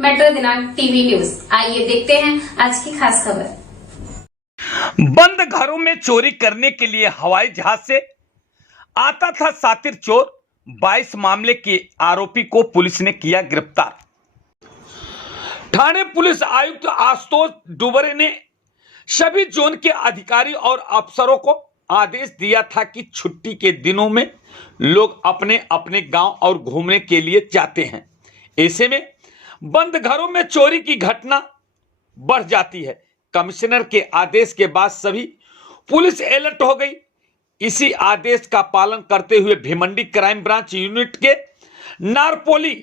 Metro दिनांक TV news. आइए देखते हैं आज की खास खबर। बंद घरों में चोरी करने के लिए हवाई जहाज से आता था सातिर चोर। 22 मामले के आरोपी को पुलिस ने किया गिरफ्तार। थाने पुलिस आयुक्त आशुतोष डुबरे ने सभी जोन के अधिकारी और अफसरों को आदेश दिया था कि छुट्टी के दिनों में लोग अपने अपने गांव और घूमने के लिए जाते हैं। ऐसे में बंद घरों में चोरी की घटना बढ़ जाती है। कमिश्नर के आदेश के बाद सभी पुलिस अलर्ट हो गई। इसी आदेश का पालन करते हुए भिमंडी क्राइम ब्रांच यूनिट के नारपोली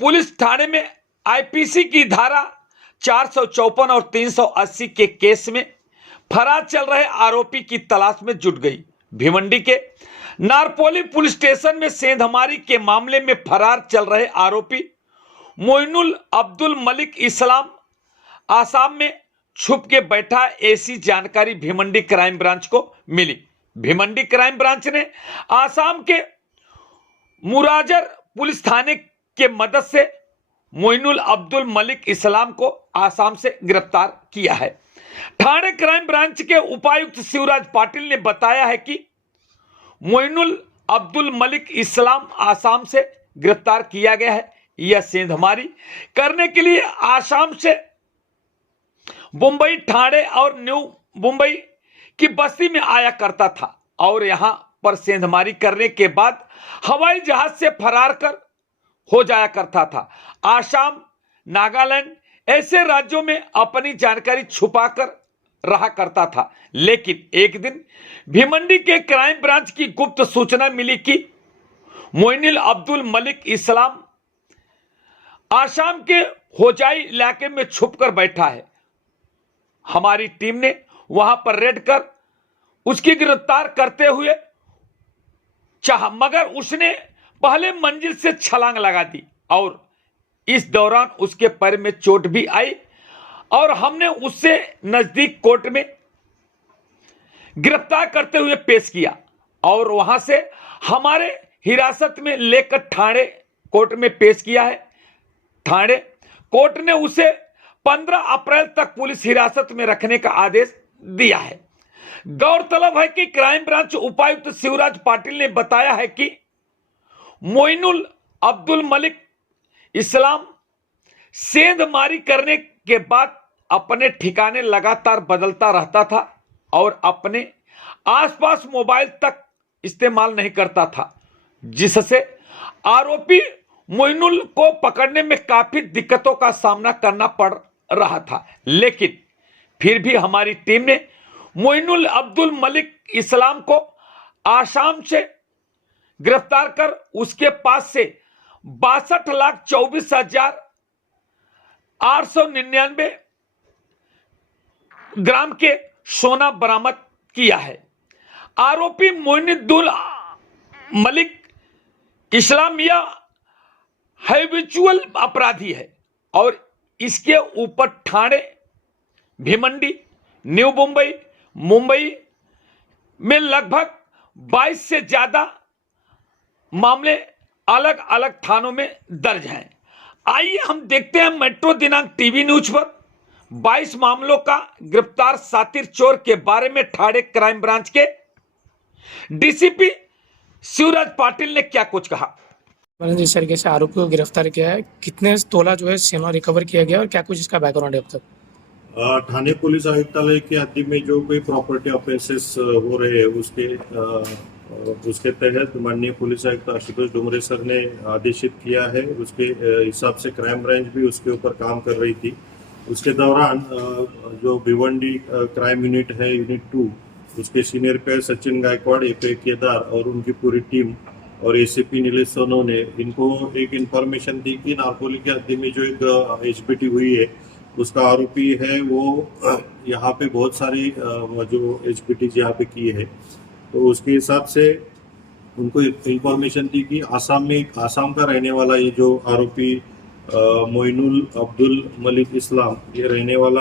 पुलिस थाने में आईपीसी की धारा 454 और 380 के केस में फरार चल रहे आरोपी की तलाश में जुट गई। भिमंडी के नारपोली पुलिस स्टेशन में सेंधमारी के मामले में फरार चल रहे आरोपी मोइनुल अब्दुल मलिक इस्लाम आसाम में छुप के बैठा, ऐसी जानकारी भिमंडी क्राइम ब्रांच को मिली। भिमंडी क्राइम ब्रांच ने आसाम के मुराजर पुलिस थाने के मदद से मोइनुल अब्दुल मलिक इस्लाम को आसाम से गिरफ्तार किया है। थाने क्राइम ब्रांच के उपायुक्त शिवराज पाटिल ने बताया है कि मोइनुल अब्दुल मलिक इस्लाम आसाम से गिरफ्तार किया गया है। यह सेंधमारी करने के लिए आसाम से मुंबई, ठाणे और न्यू मुंबई की बस्ती में आया करता था और यहां पर सेंधमारी करने के बाद हवाई जहाज से फरार कर हो जाया करता था। आसाम, नागालैंड ऐसे राज्यों में अपनी जानकारी छुपाकर रहा करता था। लेकिन एक दिन भिमंडी के क्राइम ब्रांच की गुप्त सूचना मिली कि मोइनुल अब्दुल मलिक इस्लाम आसाम के होजाई इलाके में छुपकर बैठा है। हमारी टीम ने वहां पर रेड कर उसकी गिरफ्तार करते हुए चाहा, मगर उसने पहले मंजिल से छलांग लगा दी और इस दौरान उसके पैर में चोट भी आई और हमने उससे नजदीक कोर्ट में गिरफ्तार करते हुए पेश किया और वहां से हमारे हिरासत में लेकर थाने कोर्ट में पेश किया है। थाने कोर्ट ने उसे 15 अप्रैल तक पुलिस हिरासत में रखने का आदेश दिया है। गौरतलब है कि क्राइम ब्रांच उपायुक्त शिवराज पाटिल ने बताया है कि मोइनुल अब्दुल मलिक इस्लाम सेंधमारी करने के बाद अपने ठिकाने लगातार बदलता रहता था और अपने आसपास मोबाइल तक इस्तेमाल नहीं करता था, जिससे आरोपी मोइनुल को पकड़ने में काफी दिक्कतों का सामना करना पड़ रहा था। लेकिन फिर भी हमारी टीम ने मोइनुल अब्दुल मलिक इस्लाम को आसाम से गिरफ्तार कर उसके पास से 62,24,899 ग्राम के सोना बरामद किया है। आरोपी मोइनुल मलिक इस्लाम यह हैबिचुअल अपराधी है और इसके ऊपर ठाणे, भिमंडी, न्यू मुंबई, मुंबई में लगभग 22 से ज्यादा मामले अलग अलग थानों में दर्ज हैं। आइए हम देखते हैं मेट्रो दिनांक टीवी न्यूज पर 22 मामलों का गिरफ्तार सातिर चोर के बारे में ठाणे क्राइम ब्रांच के डीसीपी शिवराज पाटिल ने क्या कुछ कहा। जिस तरीके से आरोपी को गिरफ्तार किया है, कितने तोला जो है सोना रिकवर किया गया और क्या कुछ इसका बैकग्राउंड है अब तक? थाने पुलिस आयुक्तालय के हद में जो कोई प्रॉपर्टी ऑफेंसेस हो रहे हैं उसके तहत माननीय पुलिस आयुक्त आशुतोष डुमरे सर ने आदेशित किया है। उसके हिसाब से क्राइम ब्रांच भी उसके ऊपर काम कर रही थी। उसके दौरान जो भिवंडी क्राइम यूनिट है, यूनिट 2, उसके senior PI Sachin Gaikwad, API Kedar और उनकी पूरी टीम और एसीपी नीलेश सोनो ने इनको एक इंफॉर्मेशन दी कि नारपोली के हद में जो एक एचपीटी हुई है उसका आरोपी है वो यहाँ पे बहुत सारी जो एचपीटी यहाँ पे की है, तो उसके हिसाब से उनको इंफॉर्मेशन दी कि आसाम का रहने वाला ये जो आरोपी मोइनुल अब्दुल मलिक इस्लाम, ये रहने वाला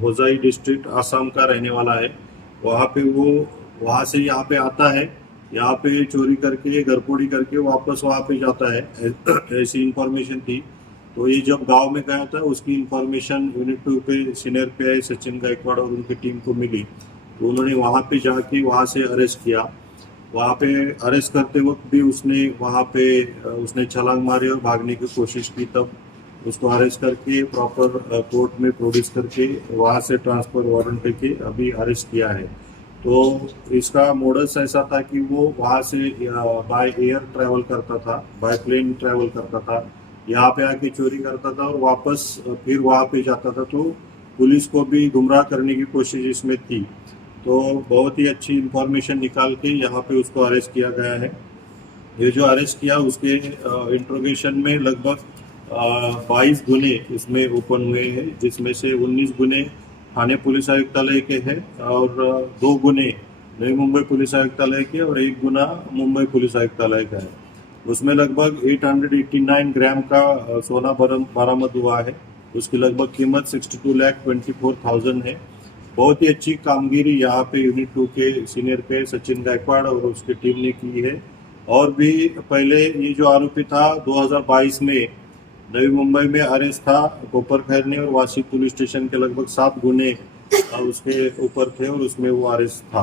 होजाई डिस्ट्रिक्ट आसाम का रहने वाला है। वहाँ पे वो वहाँ से यहाँ पे आता है, यहाँ पे चोरी करके, घरपोड़ी करके वापस वहाँ पे जाता है, ऐसी इंफॉर्मेशन थी। तो ये जब गांव में गया था उसकी इंफॉर्मेशन यूनिट 2 पे सीनियर पीआई सचिन गायकवाड़ और उनकी टीम को मिली, तो उन्होंने वहां पे जाके वहां से अरेस्ट किया। वहां पे अरेस्ट करते वक्त भी उसने वहां पे उसने छलांग मारी और भागने की कोशिश की, तब उसको अरेस्ट करके प्रॉपर कोर्ट में प्रोड्यूस करके वहां से ट्रांसफर वारंट लेके अभी अरेस्ट किया है। तो इसका मोडस ऐसा था कि वो वहां से बाय एयर ट्रैवल करता था, बाय प्लेन ट्रैवल करता था, यहाँ पे आके चोरी करता था और वापस फिर वहां पे जाता था। तो पुलिस को भी गुमराह करने की कोशिश इसमें थी। तो बहुत ही अच्छी इंफॉर्मेशन निकाल के यहाँ पे उसको अरेस्ट किया गया है। ये जो अरेस्ट किया उसके इंट्रोगेशन में लगभग 22 गुने इसमें ओपन हुए हैं, जिसमें से 19 गुने थाने पुलिस आयुक्तालय के हैं और 2 गुने नई मुंबई पुलिस आयुक्तालय के और 1 गुना मुंबई पुलिस आयुक्तालय का है। उसमें लगभग 889 ग्राम का सोना बरामद हुआ है। उसकी लगभग कीमत 62,24,000 है। बहुत ही अच्छी कामगिरी यहाँ पे यूनिट 2 के सीनियर पे सचिन गायकवाड़ और उसकी टीम ने की है। और भी पहले ये जो आरोपी था 2022 में नवी मुंबई में अरेस्ट था, कोपर खैरने और वासी पुलिस स्टेशन के लगभग 7 गुने उसके ऊपर थे और उसमें वो अरेस्ट था।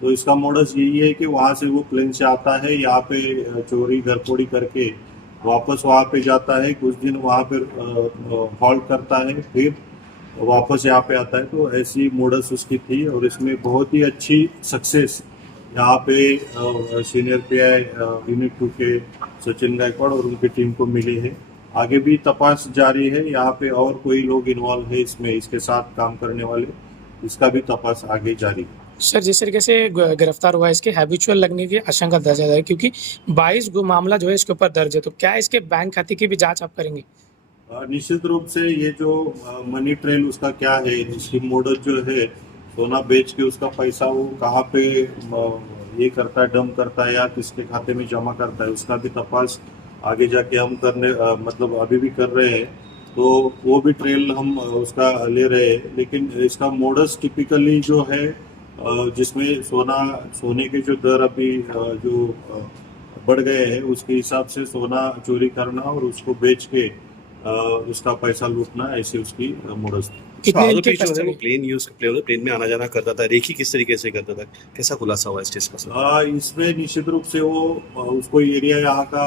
तो इसका मोडस यही है कि वहाँ से वो प्लेन से आता है, यहाँ पे चोरी घरफोड़ी करके वापस वहाँ पे जाता है, कुछ दिन वहाँ पे हॉल्ट करता है, फिर वापस यहाँ पे आता है। तो ऐसी मोडस उसकी थी और इसमें बहुत ही अच्छी सक्सेस यहाँ पे सीनियर पीआई यूनिट 2 के सचिन गायकवाड़ और उनकी टीम को मिली है। आगे भी तपास जारी है, यहाँ पे और कोई लोग इन्वॉल्व है इसमें, इसके साथ काम करने वाले, इसका भी तपास आगे जारी है। सर, जिस तरीके से गिरफ्तार हुआ है, इसके हैबिचुअल लगने की आशंका दर्ज है, क्योंकि 22 मामला जो है इसके ऊपर दर्ज है, तो क्या इसके बैंक खाते की भी जांच आप करेंगे? निश्चित रूप से ये जो मनी ट्रेल उसका क्या है, इसकी मोडस जो है सोना बेच के उसका पैसा वो कहाँ पे ये करता है, डंप करता है या किसके खाते में जमा करता है, उसका भी तपास आगे जाके हम करने मतलब अभी भी कर रहे हैं। तो वो भी ट्रेल हम उसका ले रहे हैं। लेकिन इसका मोडस टिपिकली जो है जिसमें सोने के जो दर अभी जो बढ़ गए हैं उसके हिसाब से सोना चोरी करना और उसको बेच के उसका पैसा लूटना, ऐसी उसकी मोडस थी। कितने आरोपी इनके जो है वो कस्टडी? प्लेन में आना जाना करता था, रेखी किस तरीके से करता था, कैसा खुलासा हुआ इस केस का? इसमें निश्चित रूप से वो उसको एरिया यहाँ का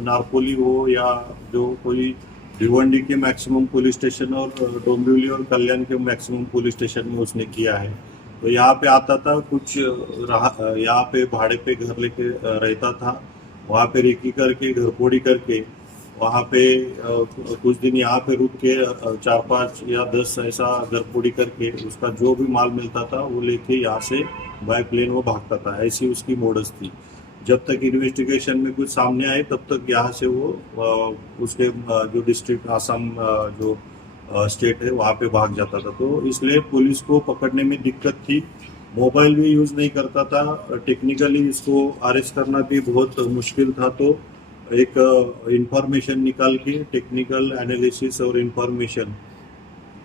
नारकोली हो या जो कोई भिवंडी के मैक्सिमम पुलिस स्टेशन और डोंबिवली और कल्याण के मैक्सिमम पुलिस स्टेशन में उसने किया है। तो यहाँ पे आता था, कुछ यहाँ पे भाड़े पे घर लेके रहता था, वहाँ पे रेकी करके घरपोड़ी करके वहाँ पे कुछ दिन यहाँ पे रुक के 4-5 या 10 ऐसा घरपोड़ी करके उसका जो भी माल मिलता था वो लेके यहाँ से बाय प्लेन वो भागता था। ऐसी उसकी मोडस थी। जब तक इन्वेस्टिगेशन में कुछ सामने आए तब तक यहाँ से वो उसके जो डिस्ट्रिक्ट आसाम जो स्टेट है वहाँ पे भाग जाता था। तो इसलिए पुलिस को पकड़ने में दिक्कत थी। मोबाइल भी यूज नहीं करता था, टेक्निकली इसको अरेस्ट करना भी बहुत मुश्किल था। तो एक इंफॉर्मेशन निकाल के टेक्निकल एनालिसिस और इंफॉर्मेशन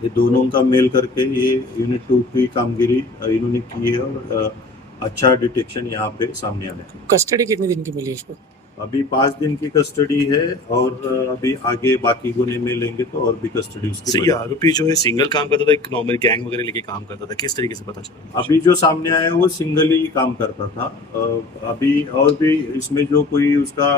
ये दोनों का मेल करके ये यूनिट 2 की कामगिरी इन्होंने की है और अच्छा डिटेक्शन यहाँ पे सामने आया है। कस्टडी कितने दिन की मिली है इसको? अभी 5 दिन की कस्टडी है और अभी आगे बाकी गुने में लेंगे तो और भी कस्टडी उसकी सही, बढ़ेगी। आरोपी जो है सिंगल काम करता था, एक नॉर्मल गैंग वगैरह लेके काम करता था, किस तरीके से पता चला? अभी जो सामने आया है वो सिंगल ही काम करता था। अभी और भी इसमें जो कोई उसका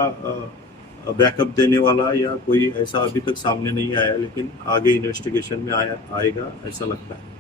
बैकअप देने वाला या कोई ऐसा अभी तक सामने नहीं आया, लेकिन आगे इन्वेस्टिगेशन में आएगा ऐसा लगता है।